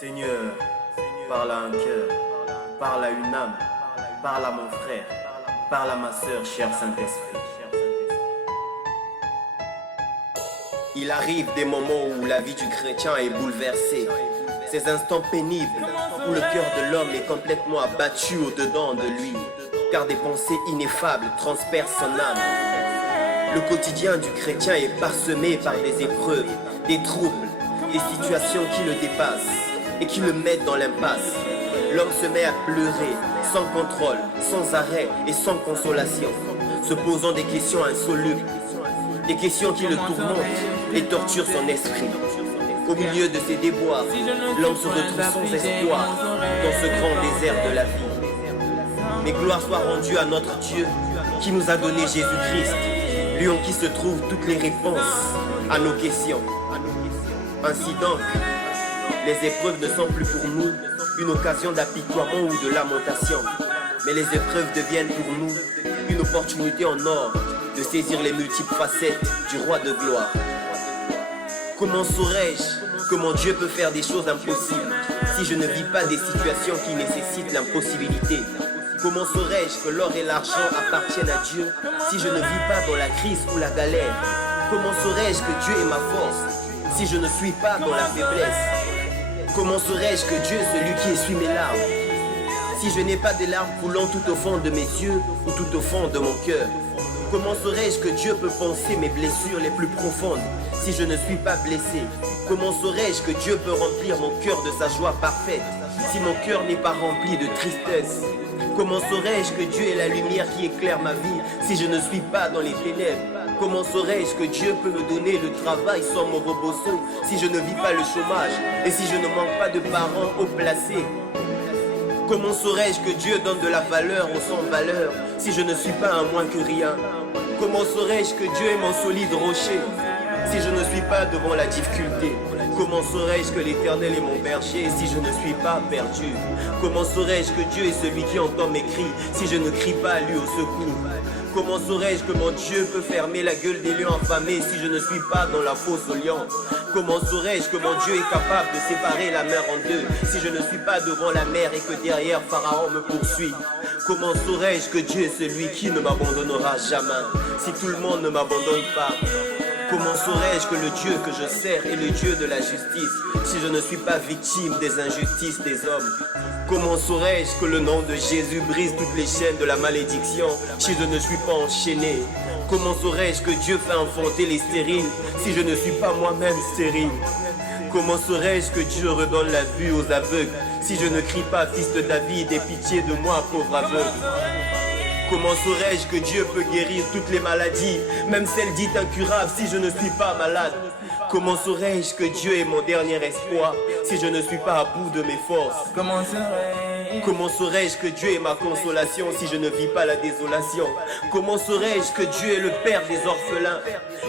Seigneur, parle à un cœur, parle à une âme, parle à mon frère, parle à ma sœur, cher Saint-Esprit. Il arrive des moments où la vie du chrétien est bouleversée. Ces instants pénibles où le cœur de l'homme est complètement abattu au-dedans de lui, car des pensées ineffables transpercent son âme. Le quotidien du chrétien est parsemé par des épreuves, des troubles, des situations qui le dépassent et qui le mettent dans l'impasse. L'homme se met à pleurer, sans contrôle, sans arrêt et sans consolation, se posant des questions insolubles, des questions qui le tourmentent et torturent son esprit. Au milieu de ces déboires, l'homme se retrouve sans espoir dans ce grand désert de la vie. Mais gloire soit rendue à notre Dieu qui nous a donné Jésus-Christ, lui en qui se trouvent toutes les réponses à nos questions. Ainsi donc, les épreuves ne sont plus pour nous une occasion d'apitoiement ou de lamentation, mais les épreuves deviennent pour nous une opportunité en or de saisir les multiples facettes du roi de gloire. Comment saurais-je que mon Dieu peut faire des choses impossibles si je ne vis pas des situations qui nécessitent l'impossibilité? Comment saurais-je que l'or et l'argent appartiennent à Dieu si je ne vis pas dans la crise ou la galère? Comment saurais-je que Dieu est ma force si je ne suis pas dans la faiblesse? Comment saurais-je que Dieu est celui qui essuie mes larmes si je n'ai pas des larmes coulant tout au fond de mes yeux ou tout au fond de mon cœur? Comment saurais-je que Dieu peut penser mes blessures les plus profondes si je ne suis pas blessé? Comment saurais-je que Dieu peut remplir mon cœur de sa joie parfaite si mon cœur n'est pas rempli de tristesse? Comment saurais-je que Dieu est la lumière qui éclaire ma vie si je ne suis pas dans les ténèbres? Comment saurais-je que Dieu peut me donner le travail sans me reposer si je ne vis pas le chômage et si je ne manque pas de parents haut placés? Comment saurais-je que Dieu donne de la valeur aux sans valeur si je ne suis pas un moins que rien? Comment saurais-je que Dieu est mon solide rocher si je ne suis pas devant la difficulté? Comment saurais-je que l'Éternel est mon berger si je ne suis pas perdu? Comment saurais-je que Dieu est celui qui entend mes cris si je ne crie pas à lui au secours? Comment saurais-je que mon Dieu peut fermer la gueule des lions affamés si je ne suis pas dans la fosse aux lions? Comment saurais-je que mon Dieu est capable de séparer la mer en deux si je ne suis pas devant la mer et que derrière Pharaon me poursuit? Comment saurais-je que Dieu est celui qui ne m'abandonnera jamais si tout le monde ne m'abandonne pas? Comment saurais-je que le Dieu que je sers est le Dieu de la justice si je ne suis pas victime des injustices des hommes? Comment saurais-je que le nom de Jésus brise toutes les chaînes de la malédiction si je ne suis pas enchaîné? Comment saurais-je que Dieu fait enfanter les stériles si je ne suis pas moi-même stérile? Comment saurais-je que Dieu redonne la vue aux aveugles si je ne crie pas fils de David, aie pitié de moi, pauvre aveugle? Comment saurais-je que Dieu peut guérir toutes les maladies, même celles dites incurables, si je ne suis pas malade? Comment saurais-je que Dieu est mon dernier espoir si je ne suis pas à bout de mes forces? Comment saurais-je que Dieu est ma consolation si je ne vis pas la désolation? Comment saurais-je que Dieu est le père des orphelins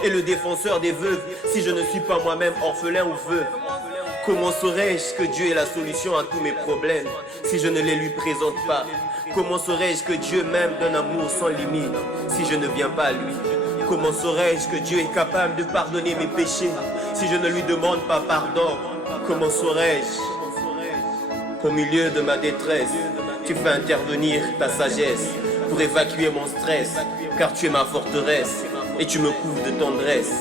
et le défenseur des veuves si je ne suis pas moi-même orphelin ou veuve? Comment saurais-je que Dieu est la solution à tous mes problèmes si je ne les lui présente pas? Comment saurais-je que Dieu m'aime d'un amour sans limite si je ne viens pas à lui? Comment saurais-je que Dieu est capable de pardonner mes péchés si je ne lui demande pas pardon? Comment saurais-je qu'au milieu de ma détresse, tu fais intervenir ta sagesse pour évacuer mon stress, car tu es ma forteresse et tu me couvres de tendresse,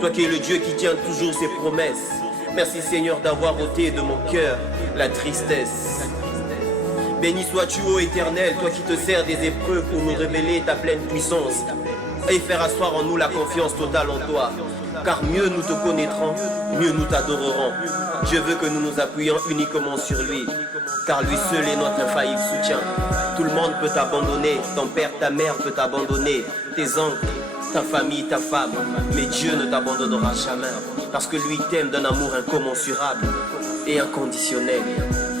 toi qui es le Dieu qui tient toujours ses promesses. Merci Seigneur d'avoir ôté de mon cœur la tristesse. Béni sois-tu, ô Éternel, toi qui te sers des épreuves pour nous révéler ta pleine puissance et faire asseoir en nous la confiance totale en toi. Car mieux nous te connaîtrons, mieux nous t'adorerons. Dieu veut que nous nous appuyions uniquement sur lui, car lui seul est notre infaillible soutien. Tout le monde peut t'abandonner, ton père, ta mère peut t'abandonner, tes oncles, ta famille, ta femme, mais Dieu ne t'abandonnera jamais, parce que lui t'aime d'un amour incommensurable et inconditionnel.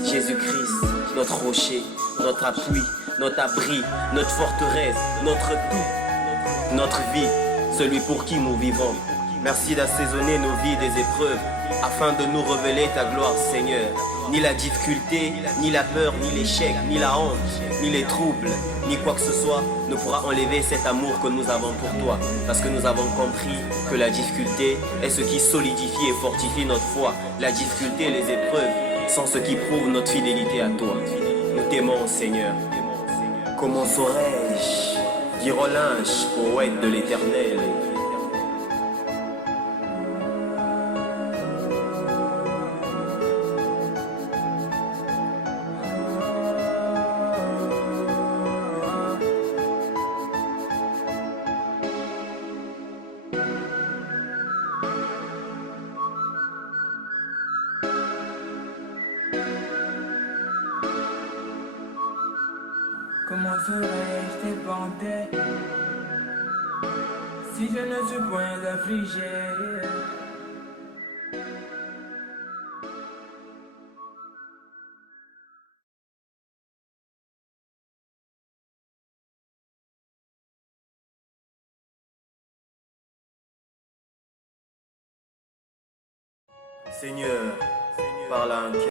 Jésus-Christ, notre rocher, notre appui, notre abri, notre forteresse, notre tout, notre vie, celui pour qui nous vivons. Merci d'assaisonner nos vies des épreuves, afin de nous révéler ta gloire, Seigneur. Ni la difficulté, ni la peur, ni l'échec, ni la honte, ni les troubles, ni quoi que ce soit ne pourra enlever cet amour que nous avons pour toi. Parce que nous avons compris que la difficulté est ce qui solidifie et fortifie notre foi. La difficulté et les épreuves sans ce qui prouve notre fidélité à toi. Nous t'aimons, Seigneur. Comment saurais-je dire au linge, poète de l'éternel? Comment serais-je dépendé si je ne suis point affligé? Seigneur, parle à un cœur.